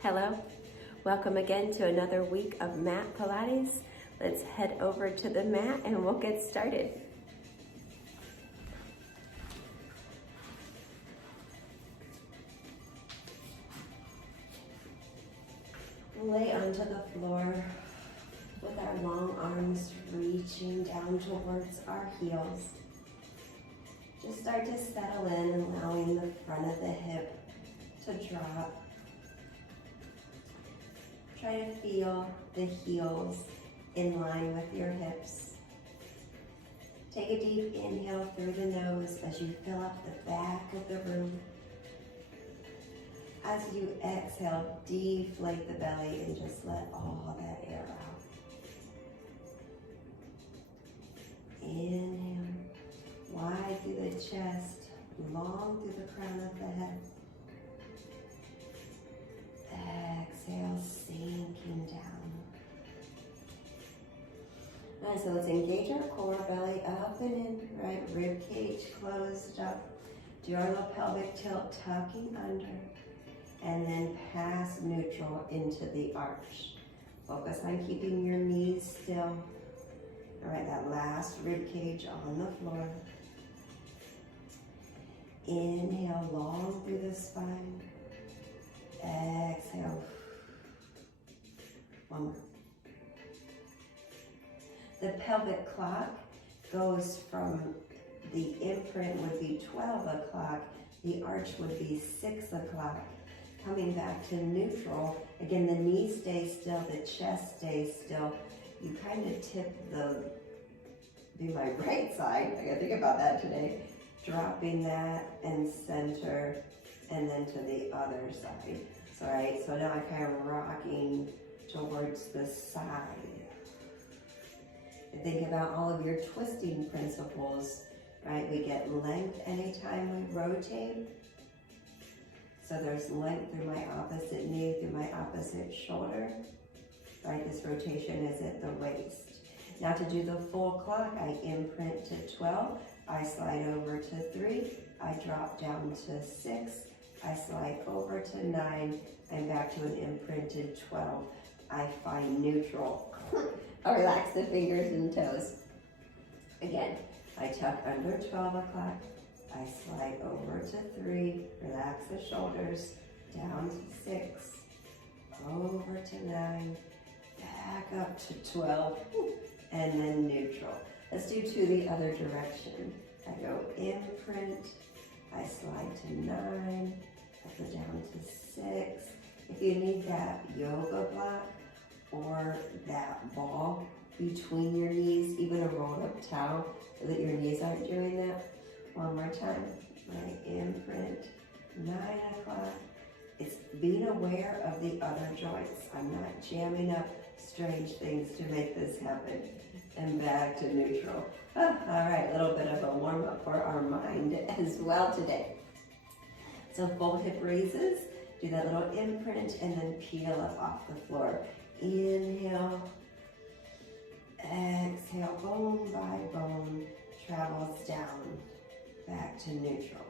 Hello, welcome again to another week of mat Pilates. Let's head over to the mat and we'll get started. Lay onto the floor with our long arms reaching down towards our heels. Just start to settle in, allowing the front of the hip to drop. Try to feel the heels in line with your hips. Take a deep inhale through the nose as you fill up the back of the room. As you exhale, deflate the belly and just let all that air out. Inhale, wide through the chest, long through the crown of the head. Exhale, sinking down. Nice, so let's engage our core, belly up and in, right? Rib cage closed up. Do our little pelvic tilt, tucking under, and then pass neutral into the arch. Focus on keeping your knees still. All right, that last rib cage on the floor. Inhale long through the spine. Exhale. One more. The pelvic clock goes from the imprint would be 12 o'clock, the arch would be 6 o'clock. Coming back to neutral, again, the knee stays still, the chest stays still. You kind of tip be my right side, I gotta think about that today. Dropping that and center, and then to the other side. So, right, so now I'm kind of rocking towards the side. And think about all of your twisting principles, right? We get length anytime we rotate. So there's length through my opposite knee, through my opposite shoulder, right? This rotation is at the waist. Now to do the full clock, I imprint to 12, I slide over to 3, I drop down to 6, I slide over to 9, and back to an imprinted 12. I find neutral. I relax the fingers and toes. Again, I tuck under 12 o'clock, I slide over to 3, relax the shoulders, down to 6, over to 9, back up to 12, and then neutral. Let's do to the other direction. I go imprint, I slide to 9, I go down to 6. If you need that yoga block or that ball between your knees, even a rolled up towel so that your knees aren't doing that. One more time, my imprint, 9 o'clock. It's being aware of the other joints. I'm not jamming up strange things to make this happen. And back to neutral. All right, a little bit of a warm up for our mind as well today. So full hip raises, do that little imprint and then peel up off the floor. Inhale, exhale, bone by bone, travels down, back to neutral.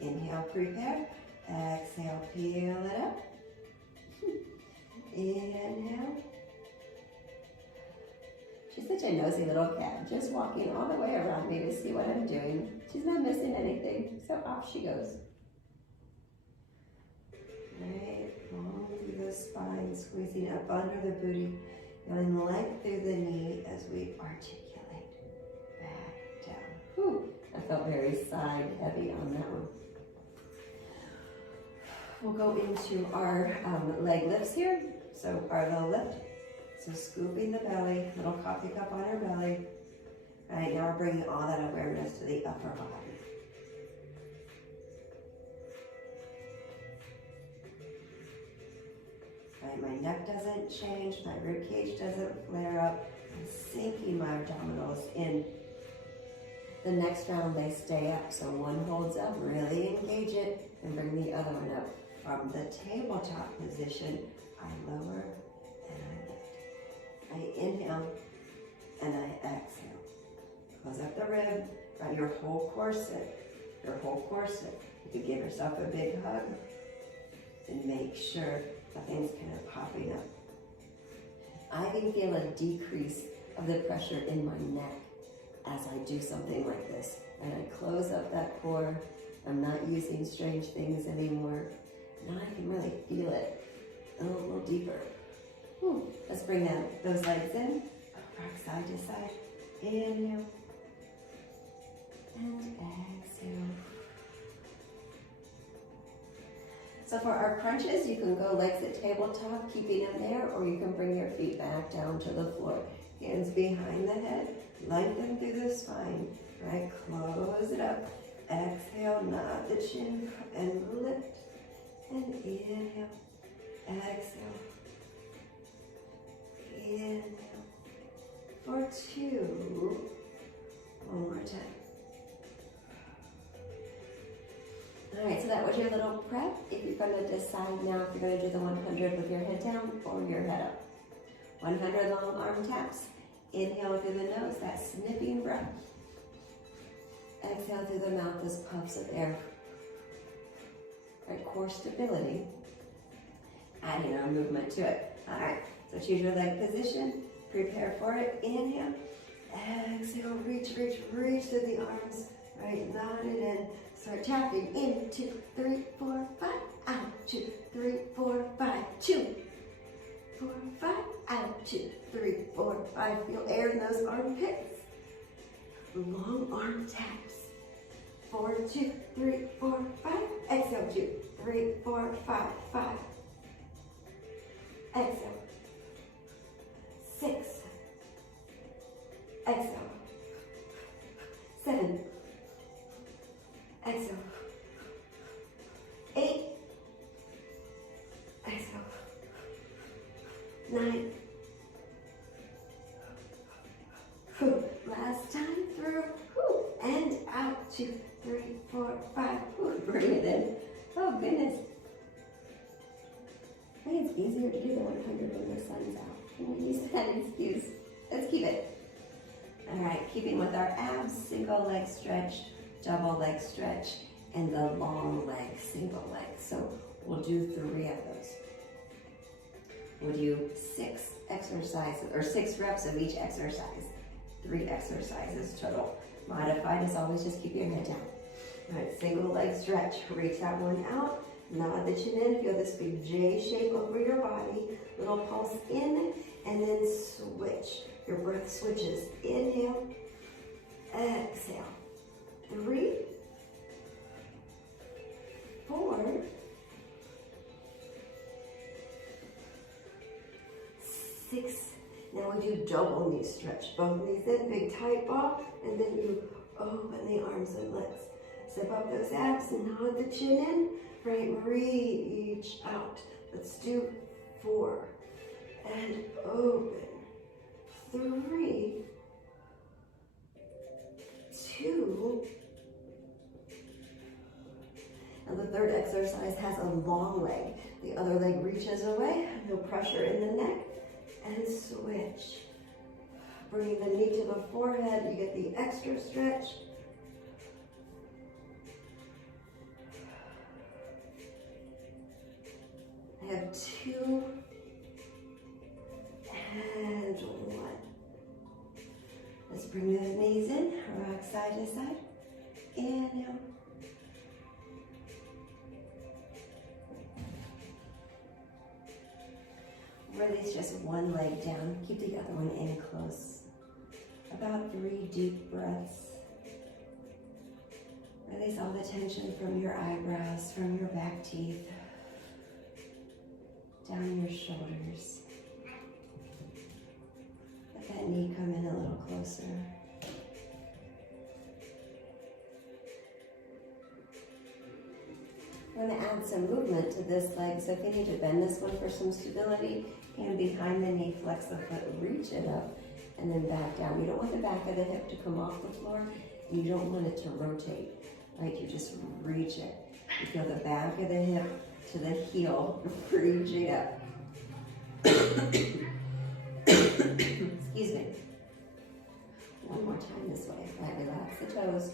Inhale, prepare, exhale, peel it up. Inhale. She's such a nosy little cat, just walking all the way around me to see what I'm doing. She's not missing anything, so off she goes. Right, long through the spine, squeezing up under the booty, going length through the knee as we articulate back down. Whew, I felt very side heavy on that one. We'll go into our leg lifts here. So our low lift. So scooping the belly, little coffee cup on our belly. All right, now we're bringing all that awareness to the upper body. All right, my neck doesn't change, my rib cage doesn't flare up. I'm sinking my abdominals in. The next round, they stay up. So one holds up, really engage it, and bring the other one up. From the tabletop position, I lower and I lift. I inhale and I exhale. Close up the rib, right, your whole corset, your whole corset. You could give yourself a big hug and make sure Nothing's kind of popping up. I can feel a decrease of the pressure in my neck as I do something like this. And I close up that core. I'm not using strange things anymore. Now I can really feel it a little deeper. Let's bring those legs in, rock side to side. Inhale and exhale. So for our crunches, you can go legs at tabletop, keeping them there, or you can bring your feet back down to the floor. Hands behind the head, lengthen through the spine, right? Close it up. Exhale, nod the chin, and lift. And inhale, exhale. Inhale. For 2. One more time. All right, so that was your little prep. If you're going to decide now if you're going to do the 100 with your head down or your head up. 100 long arm taps. Inhale through the nose, that sniffing breath. Exhale through the mouth, those puffs of air. All right, core stability. Adding our movement to it. All right, so choose your leg position. Prepare for it. Inhale. Exhale, reach through the arms. Right, nod it in. Start tapping. In, 2, 3, 4, 5. Out, 2, 3, 4, 5. 2, 4, 5. Out, 2, 3, 4, 5. Feel air in those armpits. Long arm taps. 4, 2, 3, 4, 5. Exhale, 2, 3, 4, 5. 5. Exhale. 6. Exhale. 7. Exhale. 8. Exhale. 9. Last time through. And out. 2, 3, 4, 5. Bring it in. Oh, goodness. I think it's easier to do the 100 when the sun's out. Can we use that excuse? Let's keep it. All right, keeping with our abs, single leg stretch, double leg stretch, and the long leg, single leg. So we'll do 3 of those. We'll do 6 exercises, or 6 reps of each exercise. 3 exercises total. Modified as always, just keep your head down. All right, single leg stretch. Reach that one out, nod the chin in, feel this big J shape over your body. Little pulse in, and then switch. Your breath switches. Inhale, exhale. 3, 4, 6. Now we do double knee stretch. Both knees in, big tight ball, and then you open the arms and legs. Zip up those abs and nod the chin in. Right, reach out. Let's do 4. And open. 3, 2. Now the third exercise has a long leg. The other leg reaches away, no pressure in the neck, and switch. Bringing the knee to the forehead, you get the extra stretch. I have 2 and 1. Let's bring those knees in, rock side to side. Inhale. Release just one leg down. Keep the other one in close. About 3 deep breaths. Release all the tension from your eyebrows, from your back teeth, down your shoulders. Let that knee come in a little closer. I'm going to add some movement to this leg, so if you need to bend this one for some stability, hand behind the knee, flex the foot, reach it up, and then back down. You don't want the back of the hip to come off the floor. You don't want it to rotate, right? You just reach it. You feel the back of the hip to the heel, reaching up. Excuse me. One more time this way. Right, relax the toes.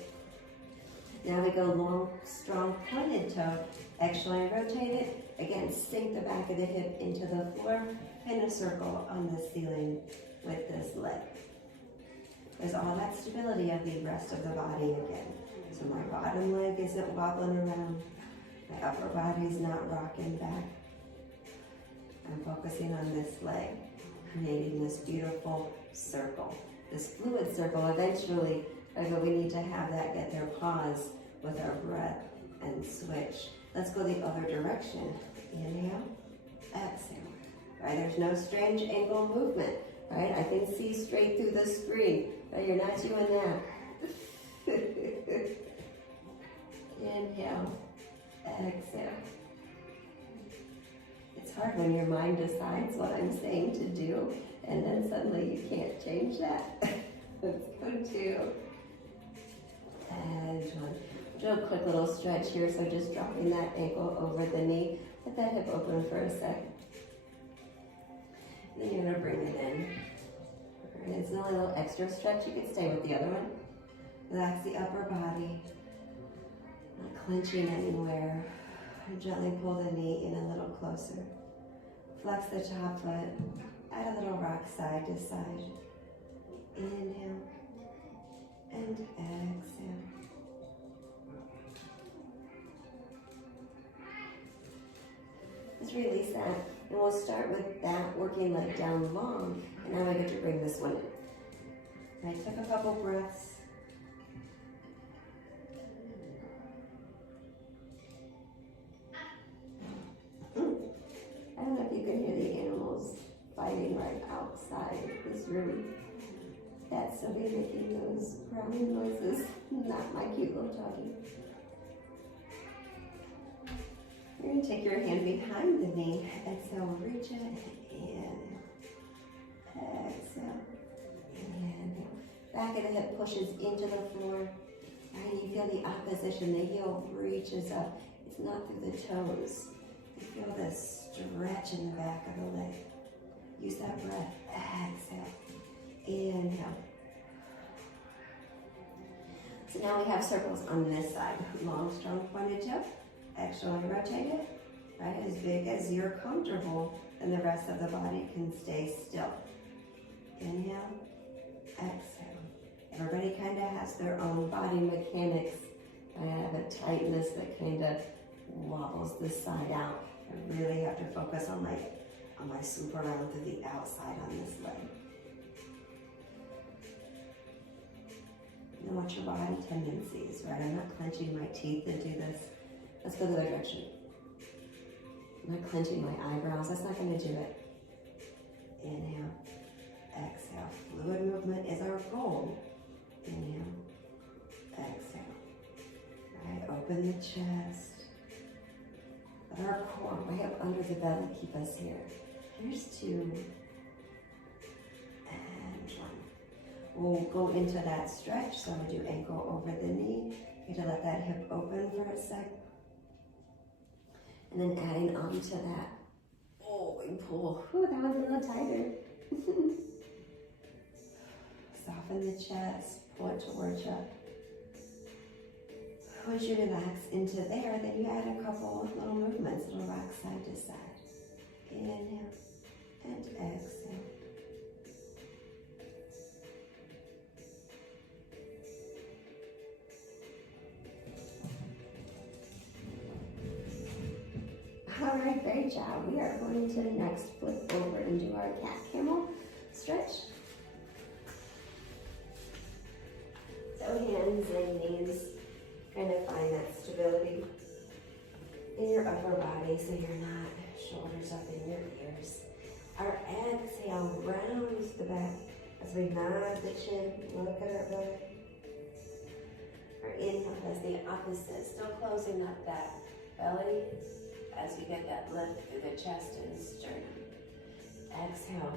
Now we go long, strong pointed toe. Exhale and rotate it. Again, 6 sink the back of the hip into the floor and a circle on the ceiling with this leg. There's all that stability of the rest of the body again. So my bottom leg isn't wobbling around. My upper body's not rocking back. I'm focusing on this leg, creating this beautiful circle. This fluid circle, eventually, we need to have that get their pause with our breath and switch. Let's go the other direction. Inhale, exhale. Right, there's no strange ankle movement. Right, I can see straight through the screen. Right, you're not doing that. Inhale, exhale. It's hard when your mind decides what I'm saying to do, and then suddenly you can't change that. Let's go to and one. Do a quick little stretch here, so just dropping that ankle over the knee. Let that hip open for a second. Then you're gonna bring it in. And it's a little extra stretch. You can stay with the other one. Relax the upper body. Not clenching anywhere. And gently pull the knee in a little closer. Flex the top foot. Add a little rock side to side. Inhale. And exhale. Just release that, and we'll start with that working leg down long, and now I get to bring this one in. I took a couple breaths. I don't know if you can hear the animals fighting right outside. It's really, that's so be making those growling noises, not my cute little doggy. You're going to take your hand behind the knee, exhale, reach it, in, exhale, inhale. Back of the hip pushes into the floor, and you feel the opposition, the heel reaches up. It's not through the toes. You feel this stretch in the back of the leg. Use that breath, exhale, inhale. So now we have circles on this side. Long, strong pointed toe. Exhale, rotate it, right, as big as you're comfortable, and the rest of the body can stay still. Inhale, exhale. Everybody kind of has their own body mechanics. I have a tightness that kind of wobbles this side out. I really have to focus on my swoop around to the outside on this leg. And watch your body tendencies, right? I'm not clenching my teeth to do this. Let's go the other direction. I'm not clenching my eyebrows. That's not going to do it. Inhale, exhale. Fluid movement is our goal. Inhale, exhale. Right, open the chest. Let our core way up under the belly keep us here. Here's two. And one. We'll go into that stretch. So we do ankle over the knee. You have to let that hip open for a sec. And then adding on to that. Oh, we pull. Ooh, that one's a little tighter. Soften the chest, pull it towards you. Once you relax into there, then you add a couple little movements, little rock side to side. Inhale and exhale. All right, great job. We are going to next flip over and do our cat camel stretch. So hands and knees, kind of find that stability in your upper body so you're not shoulders up in your ears. Our exhale rounds the back as we nod the chin, look at our belly. Our inhale does the opposite, still closing up that belly as we get that lift through the chest and sternum. Exhale,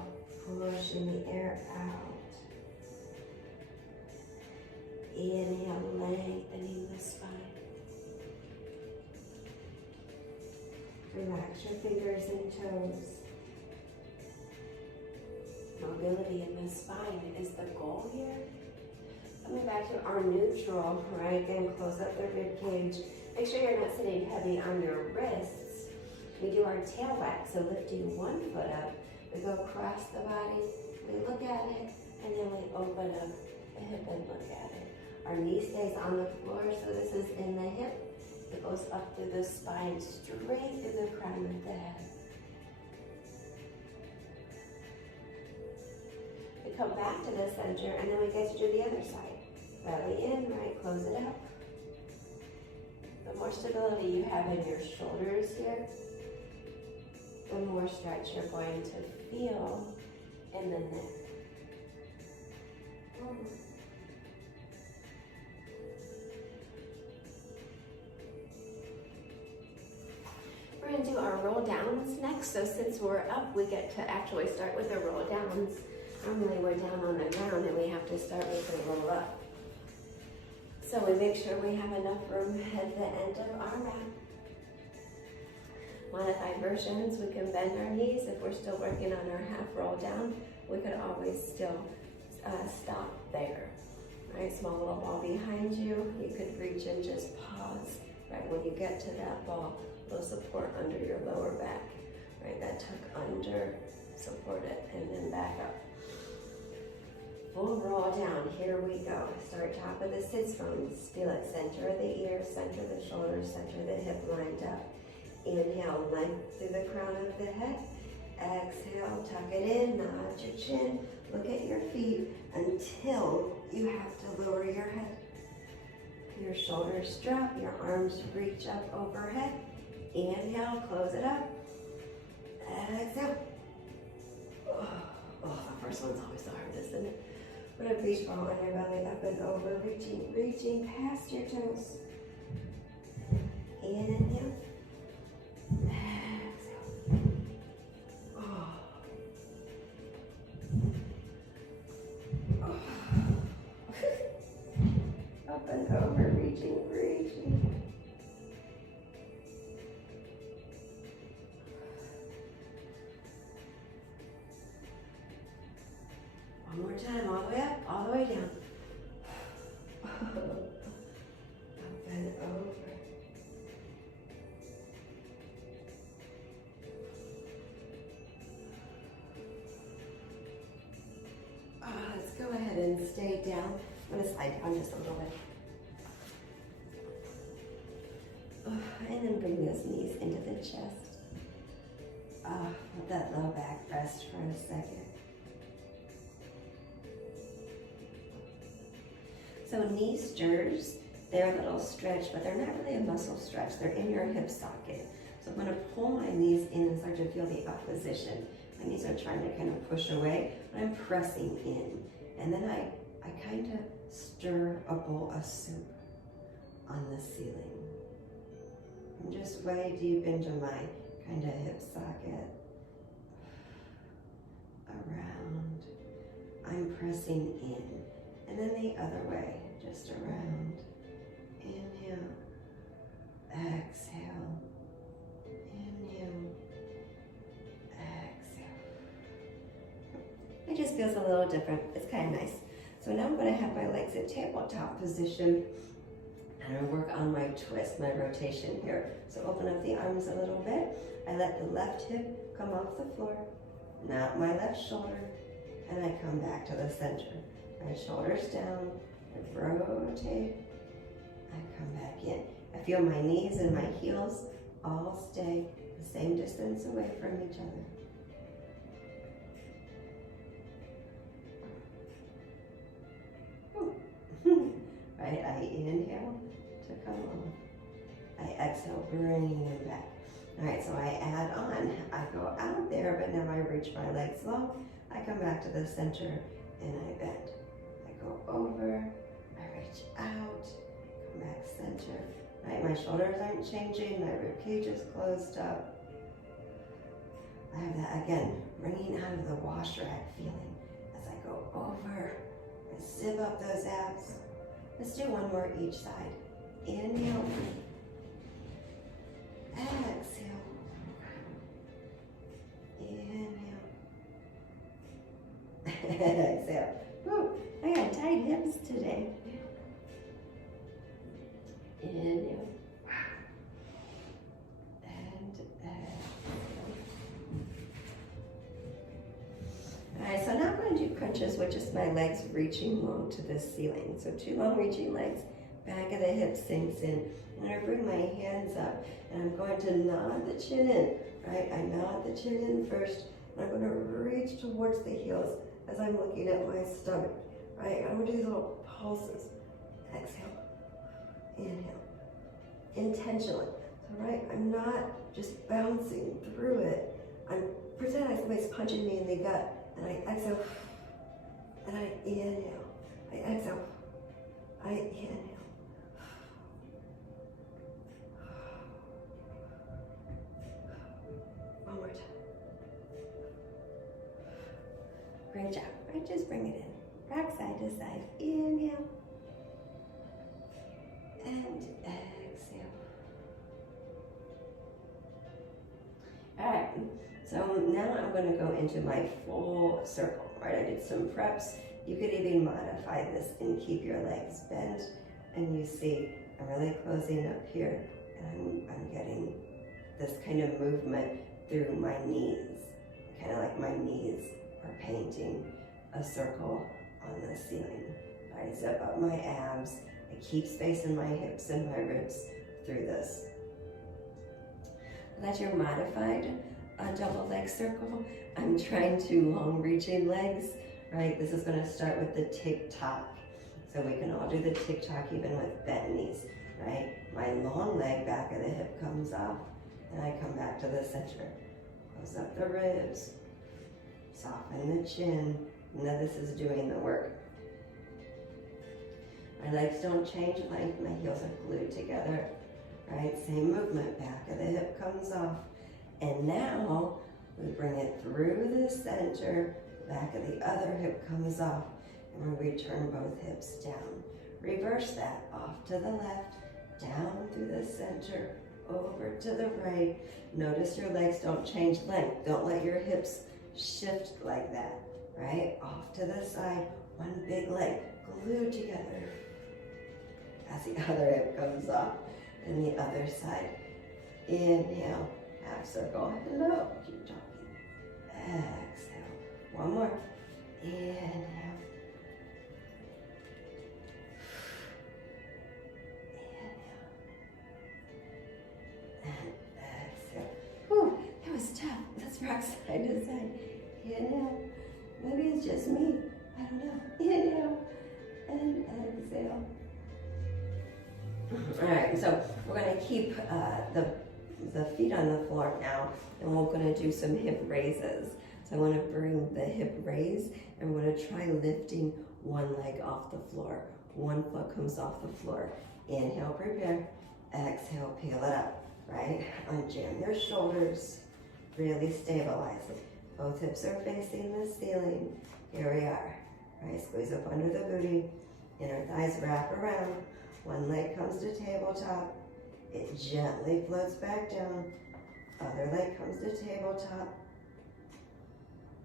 pushing the air out. Inhale, lengthening the spine. Relax your fingers and toes. Mobility in the spine is the goal here. Coming back to our neutral, right? Again, close up the rib cage. Make sure you're not sitting heavy on your wrists. We do our tail whack, so lifting one foot up, we go across the body, we look at it, and then we open up the hip and look at it. Our knee stays on the floor, so this is in the hip. It goes up through the spine, straight through the crown of the head. We come back to the center, and then we get to do the other side. Belly in, right, close it up. The more stability you have in your shoulders here, the more stretch you're going to feel in the neck. We're going to do our roll downs next. So since we're up, we get to actually start with our roll downs. Normally we're down on the ground and we have to start with the roll up. So we make sure we have enough room at the end of our mat. Modified versions, we can bend our knees. If we're still working on our half roll down, we could always still stop there. Right, small little ball behind you. You could reach and just pause. Right, when you get to that ball, little support under your lower back. Right, that tuck under, support it, and then back up. Full roll down, here we go. Start top of the sits bones. Feel it, center of the ear, center of the shoulders, center of the hip lined up. Inhale, length through the crown of the head. Exhale, tuck it in, nod your chin. Look at your feet until you have to lower your head. Your shoulders drop, your arms reach up overhead. Inhale, close it up. Exhale. Oh, the first one's always the hardest, isn't it? Put a beach ball on your belly, up and over, reaching past your toes. Inhale. Exhale. Oh. Oh. Up and over, reaching. One more time, all the way up, all the way down. Up and over. Let's go ahead and stay down. I'm going to slide down just a little bit. And then bring those knees into the chest. Let that low back rest for a second. So knee stirs, they're a little stretch, but they're not really a muscle stretch. They're in your hip socket. So I'm going to pull my knees in and start to feel the opposition. My knees are trying to kind of push away, but I'm pressing in. And then I kind of stir a bowl of soup on the ceiling. I'm just way deep into my kind of hip socket. Around. I'm pressing in. And then the other way, just around. Inhale. Exhale. Inhale. Exhale. It just feels a little different. It's kind of nice. So now I'm going to have my legs at tabletop position. And I'm going to work on my twist, my rotation here. So open up the arms a little bit. I let the left hip come off the floor, not my left shoulder, and I come back to the center. My shoulders down, I rotate, I come back in. I feel my knees and my heels all stay the same distance away from each other. Right, I inhale to come on. I exhale, bringing them back. All right, so I add on. I go out there, but now I reach my legs long. I come back to the center and I bend. I go over, I reach out, come back center. Right, my shoulders aren't changing, my rib cage is closed up. I have that again, bringing out of the wash rag feeling as I go over and zip up those abs. Let's do one more each side. Inhale, exhale, inhale, exhale. Woo, I got tight hips today. Inhale, and exhale. want to do crunches with just my legs reaching long to the ceiling. So 2 long reaching legs, back of the hip sinks in. And I bring my hands up and I'm going to nod the chin in, right? I nod the chin in first and I'm going to reach towards the heels as I'm looking at my stomach, right? I'm going to do these little pulses. Exhale, inhale, intentionally. So, right, I'm not just bouncing through it. I'm pretending like somebody's punching me in the gut. And I exhale, and I inhale. I exhale, I inhale. One more time. Great job. Right, just bring it in. Rock side to side. Inhale. And exhale. All right. So now I'm going to go into my full circle, right? I did some preps. You could even modify this and keep your legs bent. And you see, I'm really closing up here and I'm getting this kind of movement through my knees. Kind of like my knees are painting a circle on the ceiling. I zip up my abs. I keep space in my hips and my ribs through this. That's your modified double leg circle. I'm trying to long reaching legs, right? This is going to start with the tick-tock. So we can all do the tick-tock even with bent knees, right? My long leg, back of the hip comes off, and I come back to the center. Close up the ribs, soften the chin. Now this is doing the work. My legs don't change length, my heels are glued together, right? Same movement, back of the hip comes off. And now we bring it through the center, back of the other hip comes off, and we return both hips down. Reverse that, off to the left, down through the center, over to the right. Notice your legs don't change length. Don't let your hips shift like that, right? Off to the side, one big leg, glued together. As the other hip comes off, and the other side. Inhale, half circle, hello, keep talking. Exhale, one more. Inhale. And exhale. Whew, that was tough. Let's rock side to side. Inhale. Maybe it's just me. I don't know. Inhale. And exhale. All right, so we're going to keep the feet on the floor now, and we're going to do some hip raises. So I want to bring the hip raise, and we're going to try lifting one leg off the floor. One foot comes off the floor. Inhale, prepare. Exhale, peel it up, right? Unjam your shoulders. Really stabilize it. Both hips are facing the ceiling. Here we are, right? Squeeze up under the booty. Inner thighs wrap around. One leg comes to tabletop. It gently floats back down. Other leg comes to tabletop.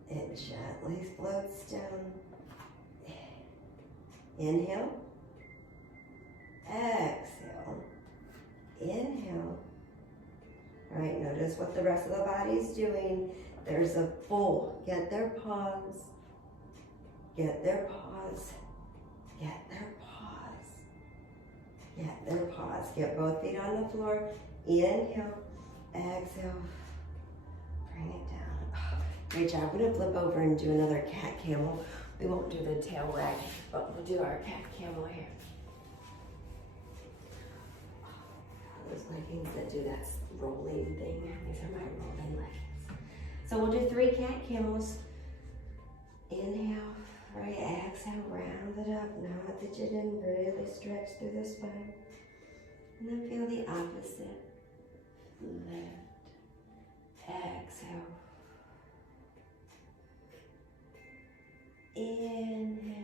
It gently floats down. Inhale. Exhale. Inhale. All right, notice what the rest of the body's doing. There's a pull. Get their pause. Get their pause. Get their pause. Get their pause. Get both feet on the floor. Inhale. Exhale. Bring it down. Great job. I'm going to flip over and do another cat camel. We won't do the tail wag, but we'll do our cat camel here. Those leggings that do that rolling thing. These are my rolling leggings. So we'll do 3 cat camels. Inhale. Right, exhale, round it up, nod the chin in, really stretch through the spine. And then feel the opposite. Lift, exhale. Inhale.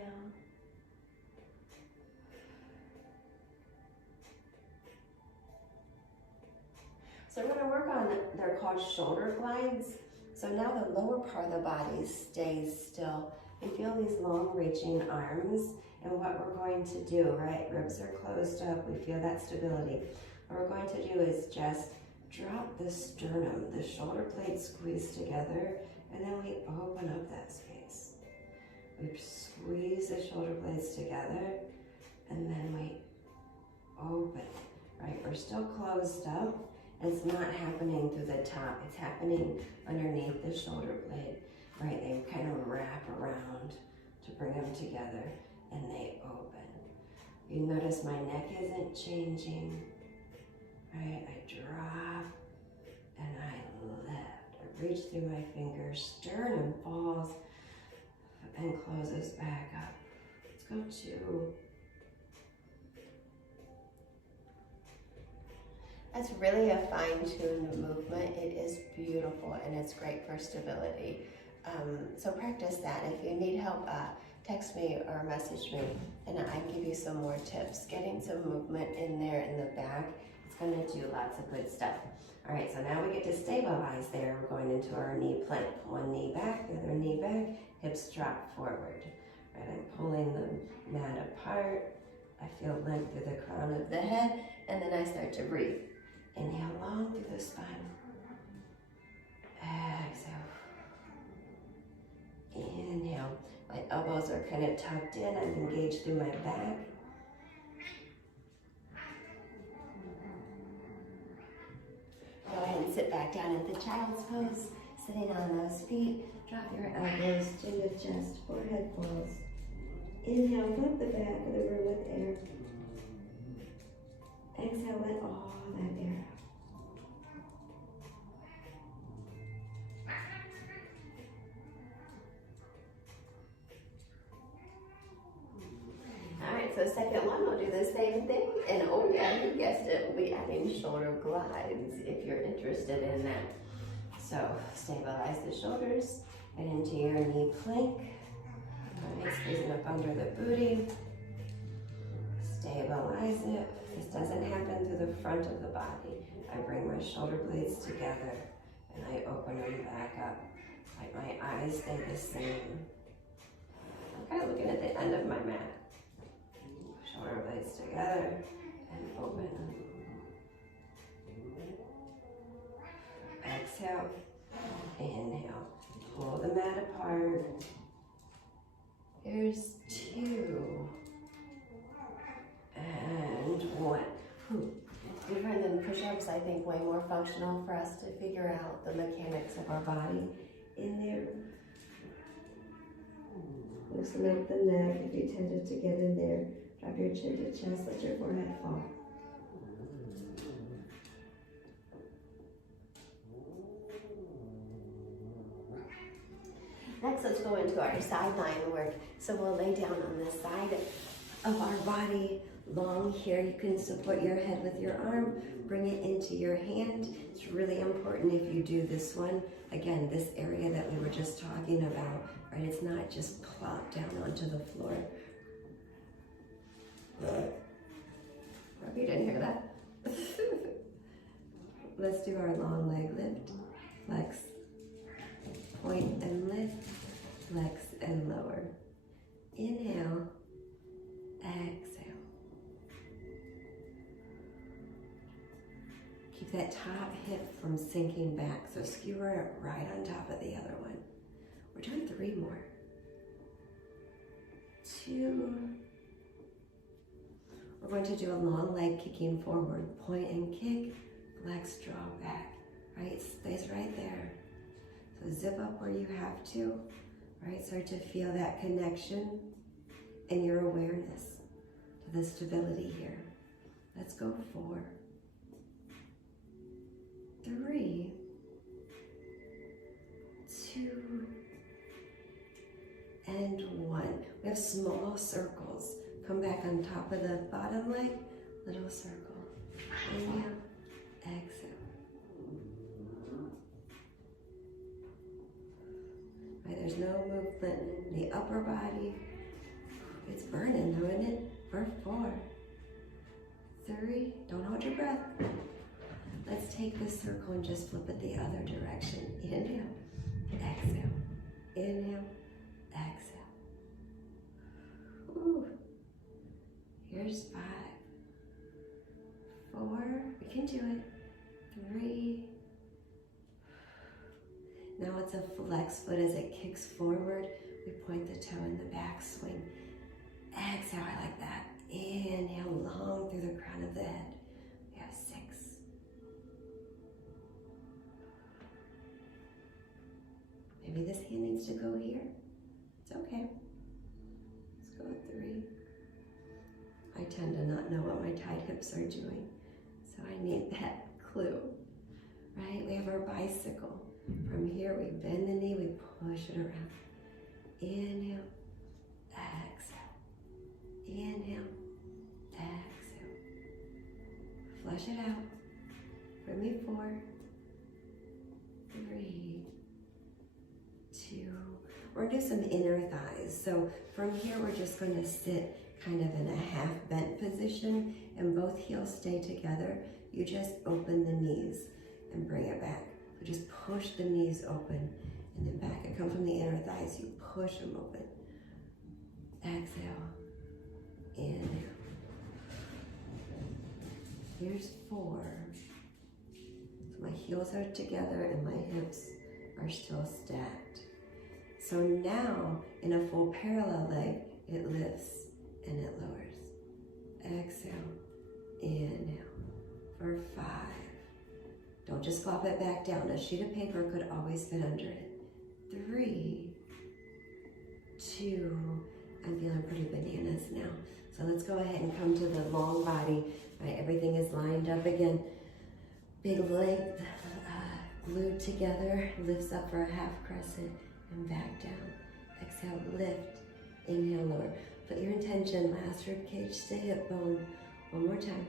So we're going to work on, they're called shoulder glides. So now the lower part of the body stays still. We feel these long reaching arms, and what we're going to do, right, ribs are closed up, we feel that stability. What we're going to do is just drop the sternum, the shoulder blades squeeze together, and then we open up that space. We squeeze the shoulder blades together, and then we open. Right, we're still closed up. It's not happening through the top. It's happening underneath the shoulder blade. Right, they kind of wrap around to bring them together, and they open. You notice my neck isn't changing. Right, I drop and I lift. I reach through my fingers, sternum falls and closes back up. Let's go 2. That's really a fine-tuned movement. It is beautiful and it's great for stability. So practice that. If you need help, text me or message me and I can give you some more tips. Getting some movement in there in the back, it's going to do lots of good stuff. All right, so now we get to stabilize there. We're going into our knee plank. One knee back, the other knee back, hips drop forward. Right, I'm pulling the mat apart. I feel length through the crown of the head, and then I start to breathe. Inhale long through the spine. Exhale. Inhale. My elbows are kind of tucked in. I'm engaged through my back. Go ahead and sit back down at the child's pose. Sitting on those feet. Drop your elbows, chin to chest, forehead falls. Inhale, fill the back of the room with air. Exhale, let all that air out. All right, so second one, we'll do the same thing. And oh yeah, you guessed it, we'll be adding shoulder glides if you're interested in that. So stabilize the shoulders, get into your knee plank. All right, squeezing up under the booty. Stabilize it. This doesn't happen through the front of the body. I bring my shoulder blades together and I open them back up. Like my eyes stay the same. I'm kind of looking at the end of my mat. Shoulder blades together and open. Exhale, inhale. Pull the mat apart. Here's 2. And 1. Different than push-ups, I think way more functional for us to figure out the mechanics of our body in there. Loosen up the neck if you tended to get in there. Drop your chin to chest, let your forehead fall. Next, let's go into our sideline work. So we'll lay down on the side of our body. Long here, you can support your head with your arm, bring it into your hand. It's really important if you do this one. Again, this area that we were just talking about, right? It's not just plop down onto the floor. Hope you didn't hear that. Let's do our long leg lift. Flex, point and lift, flex and lower. Inhale, exhale. Keep that top hip from sinking back, so skewer it right on top of the other one. We're doing 3 more. 2. We're going to do a long leg kicking forward. Point and kick, flex, draw back. Right, stays right there. So zip up where you have to. Right, start to feel that connection and your awareness to the stability here. Let's go 4, 3, 2, and 1. We have small circles. Come back on top of the bottom leg, little circle. Inhale, exhale. Right, there's no movement in the upper body. It's burning though, isn't it? For 4, 3, don't hold your breath. Let's take this circle and just flip it the other direction. Inhale, exhale. Inhale, exhale. Ooh. Here's 5, 4, we can do it. 3. Now it's a flex foot as it kicks forward. We point the toe in the back, swing. Exhale, I like that. Inhale, long through the crown of the head. We have 6. Maybe this hand needs to go here. It's okay. Let's go with 3. I tend to not know what my tied hips are doing, so I need that clue, right? We have our bicycle. From here, we bend the knee, we push it around. Inhale, exhale. Inhale, exhale. Flush it out. For me, 4, 3, 2. We're gonna do some inner thighs. So from here, we're just gonna sit kind of in a half bent position and both heels stay together. You just open the knees and bring it back. So just push the knees open and then back. It comes from the inner thighs. You push them open. Exhale. Inhale. Here's 4. So my heels are together and my hips are still stacked. So now in a full parallel leg, it lifts and it lowers. Exhale. Inhale. For 5. Don't just flop it back down. A sheet of paper could always fit under it. 3, 2. I'm feeling pretty bananas now. So let's go ahead and come to the long body. Right, everything is lined up again. Big leg glued together. Lifts up for a half crescent and back down. Exhale, lift. Inhale, lower. Put your intention, last rib cage to hip bone. One more time.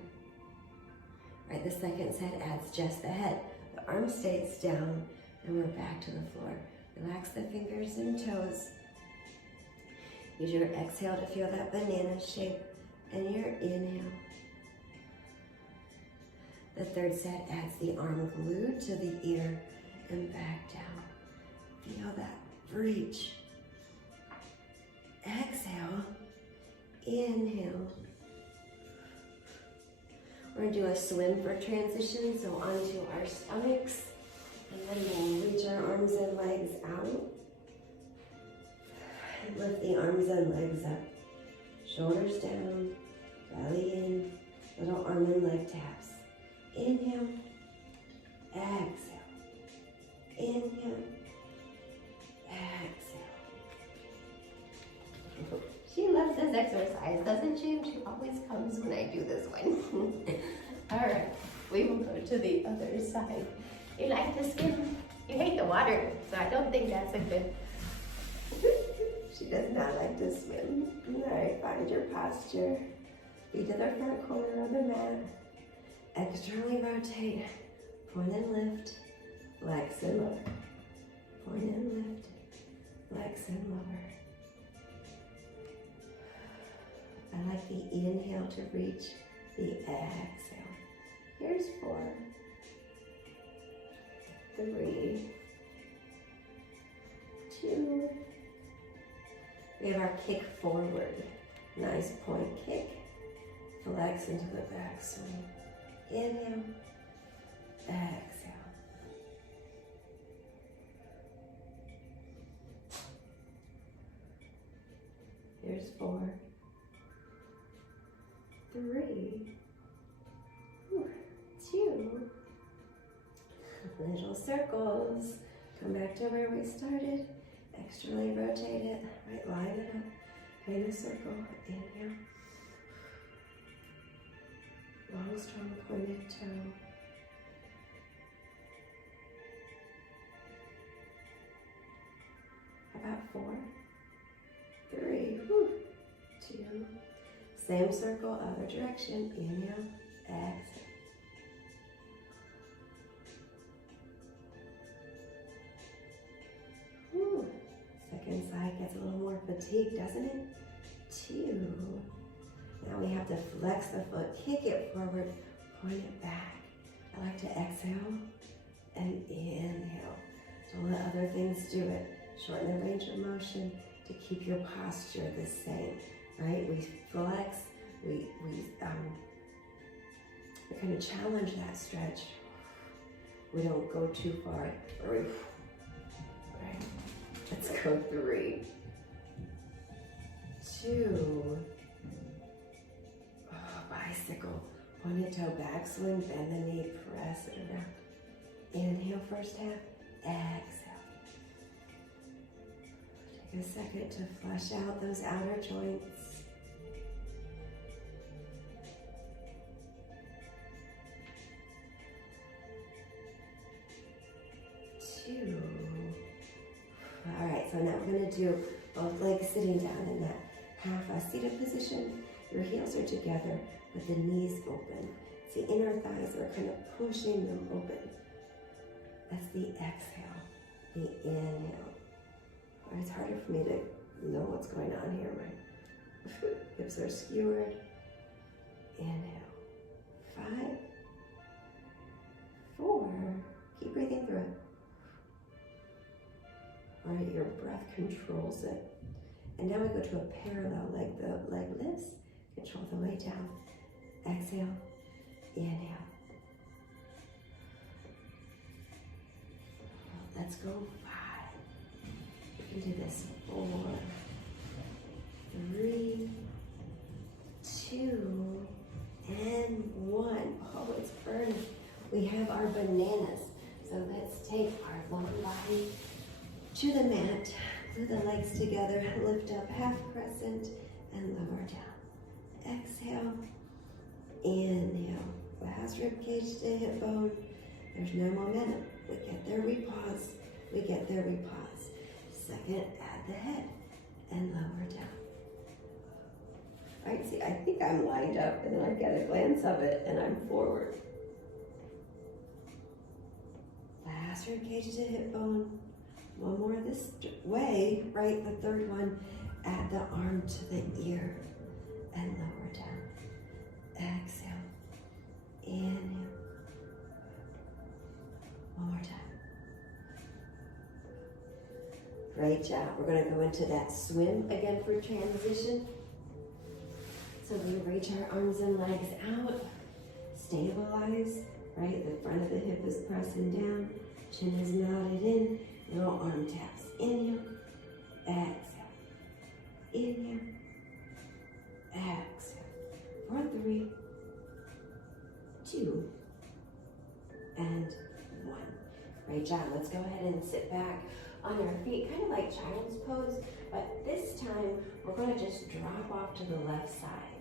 Right, the second set adds just the head. The arm stays down and we're back to the floor. Relax the fingers and toes. Use your exhale to feel that banana shape and your inhale. The third set adds the arm glued to the ear and back down. Feel that reach. Exhale. Inhale. We're gonna do a swim for transition, so onto our stomachs, and then we'll reach our arms and legs out. And lift the arms and legs up. Shoulders down, belly in, little arm and leg taps. Inhale, exhale. Inhale, exhale. She loves this exercise, doesn't she? She always comes when I do this one. All right, we will go to the other side. You like to swim? You hate the water, so I don't think that's a good... She does not like to swim. All right, find your posture. Feet to the front corner of the mat. Externally rotate. Point and lift. Flex and lower. Point and lift. Flex and lower. I like the inhale to reach the exhale. Here's 4, 3, 2. We have our kick forward. Nice point kick. Flex into the back swing. Inhale, exhale. Here's 4, 3, 2. Little circles. Come back to where we started. Externally rotate it. Right, line it up. Paint a circle. Inhale. Long, strong, pointed toe. How about 4, 3, 2. Same circle, other direction. Inhale, exhale. Second side gets a little more fatigued, doesn't it? 2. Now we have to flex the foot, kick it forward, point it back. I like to exhale and inhale. Don't let other things do it. Shorten the range of motion to keep your posture the same, right? We flex, we kind of challenge that stretch. We don't go too far. Right? Let's go 3, 2. Oh, bicycle. Point a toe back swing, bend the knee, press it around. Inhale first half, exhale. Take a second to flush out those outer joints. 2. All right, so now we're gonna do both legs sitting down in that half a seated position. Your heels are together, but the knees open. The inner thighs are kind of pushing them open. That's the exhale, the inhale. It's harder for me to know what's going on here. My hips are skewered. Inhale. 5, 4. Keep breathing through it. All right, your breath controls it. And now we go to a parallel leg. The leg lifts, control the weight down. Exhale, inhale. Let's go 5. You can do this. 4, 3, 2, and 1. Oh, it's burning. We have our bananas. So let's take our lower body to the mat. Glue the legs together. Lift up half crescent and lower down. Exhale. Inhale. Last rib cage to hip bone. There's no momentum. We get there, we pause. We get there, we pause. Second, add the head and lower down. All right, see, I think I'm lined up, and then I get a glance of it, and I'm forward. Last rib cage to hip bone. One more this way, right? The third one, add the arm to the ear and lower down. Exhale. Inhale. One more time. Great job. We're going to go into that swim again for transition. So we reach our arms and legs out. Stabilize, right? The front of the hip is pressing down. Chin is nodded in. No arm taps. Inhale. Exhale. Inhale. Exhale. For 3, 2, and 1. Great job. Let's go ahead and sit back on our feet, kind of like child's pose, but this time we're going to just drop off to the left side.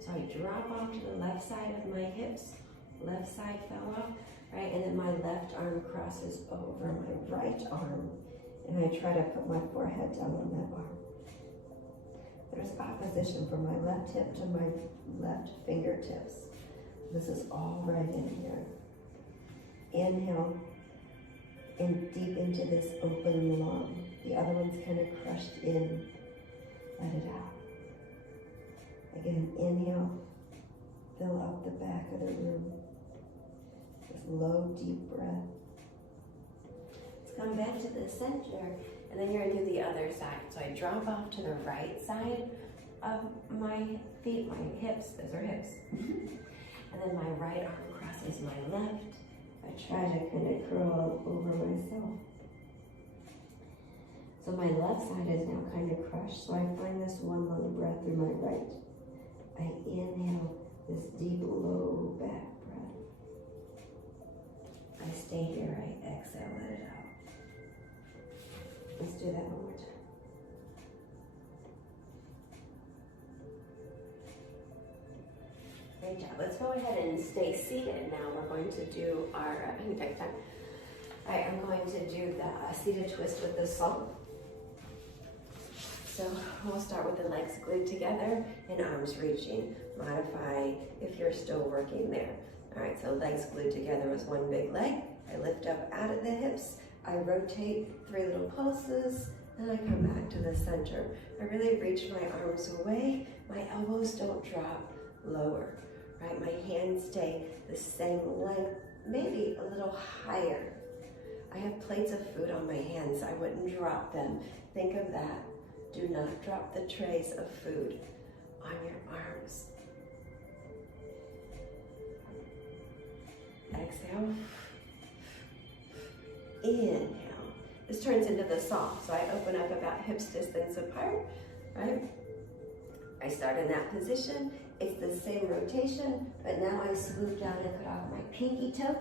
So I drop off to the left side of my hips, left side fell off, right, and then my left arm crosses over my right arm, and I try to put my forehead down on that arm. There's opposition from my left hip to my left fingertips. This is all right in here. Inhale, and deep into this open lung. The other one's kind of crushed in. Let it out. Again, inhale, fill out the back of the room. This low, deep breath. Let's come back to the center, and then you're gonna do the other side. So I drop off to the right side of my feet, my hips, those are hips. And then my right arm crosses my left. I try to kind of curl over myself. So my left side is now kind of crushed, so I find this one long breath through my right. I inhale this deep, low back breath. I stay here, I exhale, let it out. Let's do that one more time. Great job. Let's go ahead and stay seated now. We're going to do our, hang tight time. All right, I'm going to do the seated twist with the song. So we'll start with the legs glued together and arms reaching. Modify if you're still working there. All right, so legs glued together with one big leg. I lift up out of the hips. I rotate 3 little pulses, and I come back to the center. I really reach my arms away. My elbows don't drop lower. Right, my hands stay the same length, maybe a little higher. I have plates of food on my hands. I wouldn't drop them. Think of that. Do not drop the trays of food on your arms. Exhale. Inhale. This turns into the soft, so I open up about hips distance apart, right? I start in that position. It's the same rotation, but now I swoop down and cut off my pinky toe.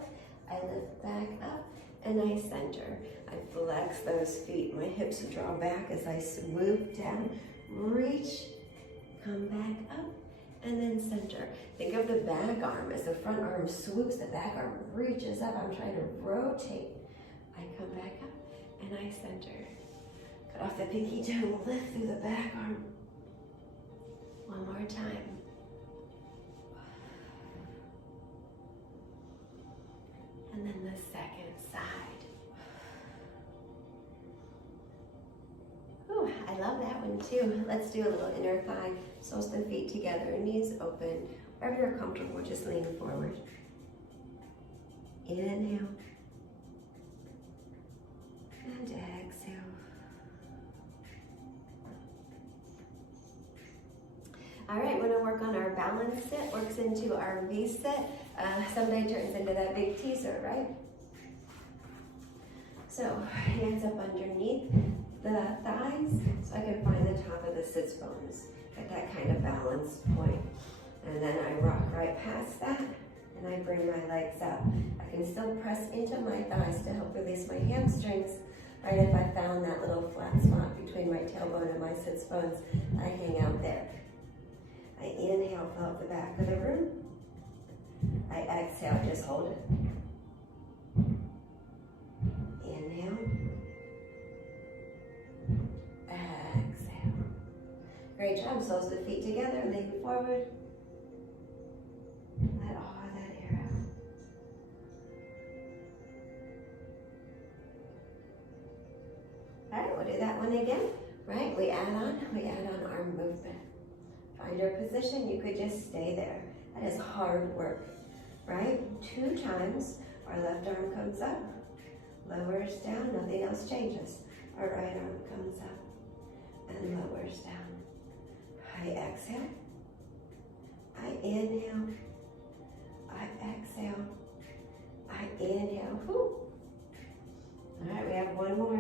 I lift back up and I center. I flex those feet. My hips draw back as I swoop down, reach, come back up, and then center. Think of the back arm as the front arm swoops, the back arm reaches up. I'm trying to rotate. I come back up and I center. Cut off the pinky toe, lift through the back arm. One more time. And then the second side. Ooh, I love that one too. Let's do a little inner thigh. Soles the feet together, knees open. Wherever you're comfortable, just lean forward. Inhale. And exhale. All right, we're gonna work on our balance sit, works into our V-sit. Someday turns into that big teaser, right? So, hands up underneath the thighs, so I can find the top of the sits bones at that kind of balance point. And then I rock right past that, and I bring my legs up. I can still press into my thighs to help release my hamstrings. Right, if I found that little flat spot between my tailbone and my sits bones, I hang out there. I inhale, fill up the back of the room. I exhale, just hold it. Inhale. Exhale. Great job. Soles the feet together, lean forward. Let all of that air out. All right, we'll do that one again. Right, we add on arm movement. Find your position, you could just stay there. That is hard work, right? 2 times, our left arm comes up, lowers down, nothing else changes. Our right arm comes up and lowers down. I exhale, I inhale, I exhale, I inhale. Whew. All right, we have one more,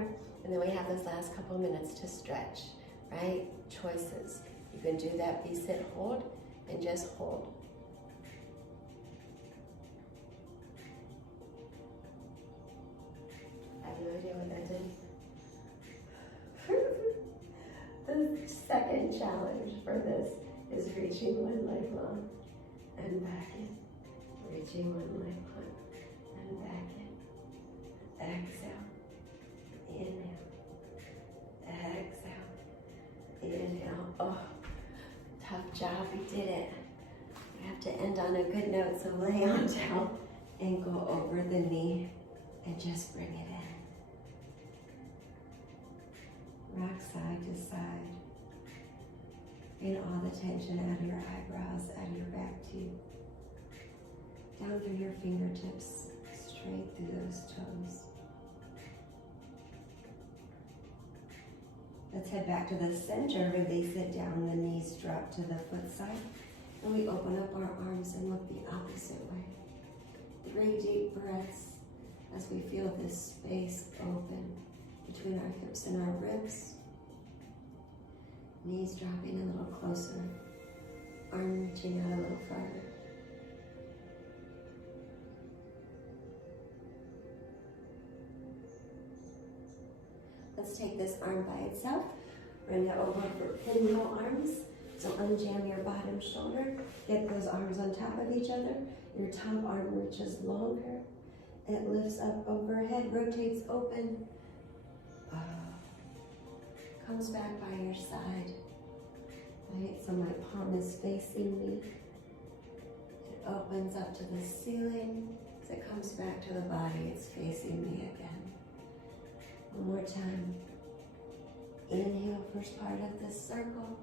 and then we have this last couple of minutes to stretch, right? Choices. You can do that V-sit hold and just hold. I have no idea what that did. The second challenge for this is reaching one leg long and back in. Reaching one leg long and back in. Exhale. Inhale. Exhale. Inhale. Oh. Tough job, we did it. We have to end on a good note, so lay on down and go over the knee and just bring it in. Rock side to side. Bring all the tension out of your eyebrows, out of your back too. Down through your fingertips, straight through those toes. Let's head back to the center, release it down, the knees drop to the foot side, and we open up our arms and look the opposite way. 3 deep breaths as we feel this space open between our hips and our ribs. Knees dropping a little closer, arm reaching out a little farther. Let's take this arm by itself. Bring it over for pinwheel arms. So unjam your bottom shoulder. Get those arms on top of each other. Your top arm reaches longer. It lifts up overhead, rotates open. Comes back by your side. Right, so my palm is facing me. It opens up to the ceiling. As it comes back to the body, it's facing me again. One more time. Inhale, first part of this circle.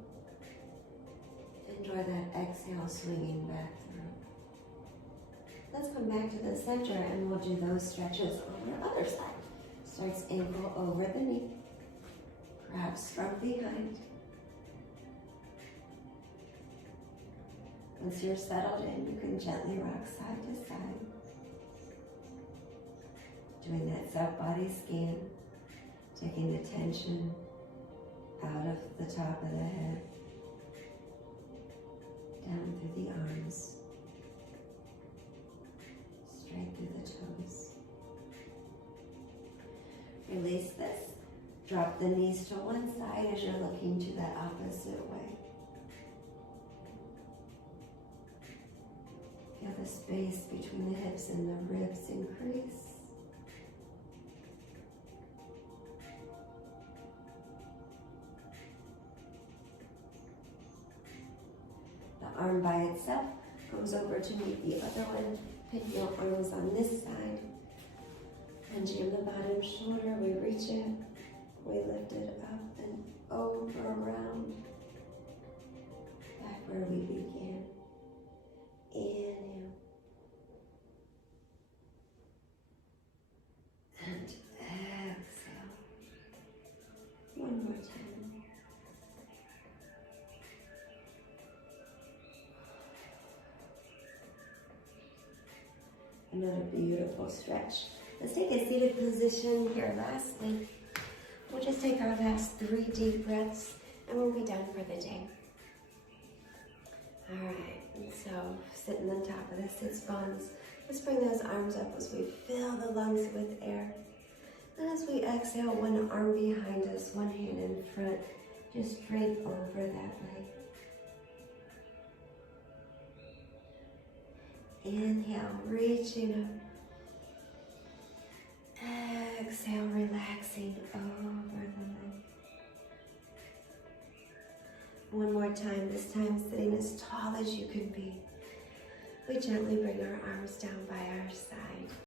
Enjoy that exhale, swinging back through. Let's come back to the center and we'll do those stretches on the other side. Starts ankle over the knee. Perhaps from behind. Once you're settled in, you can gently rock side to side. Doing that self-body scan. Taking the tension out of the top of the head. down through the arms, straight through the toes. Release this. Drop the knees to one side as you're looking to that opposite way. Feel the space between the hips and the ribs increase. The arm by itself goes over to meet the other one. Pin your arms on this side. And jam the bottom shoulder. We reach it. We lift it up and over, around. Back where we began. Inhale. And exhale. One more time. Another beautiful stretch. Let's take a seated position here lastly. We'll just take our last 3 deep breaths and we'll be done for the day. All right, and so sitting on top of the sits bones, let's bring those arms up as we fill the lungs with air. And as we exhale, one arm behind us, one hand in front, just drape over that way. Inhale, reaching up. Exhale, relaxing over the leg. One more time, this time sitting as tall as you can be. We gently bring our arms down by our side.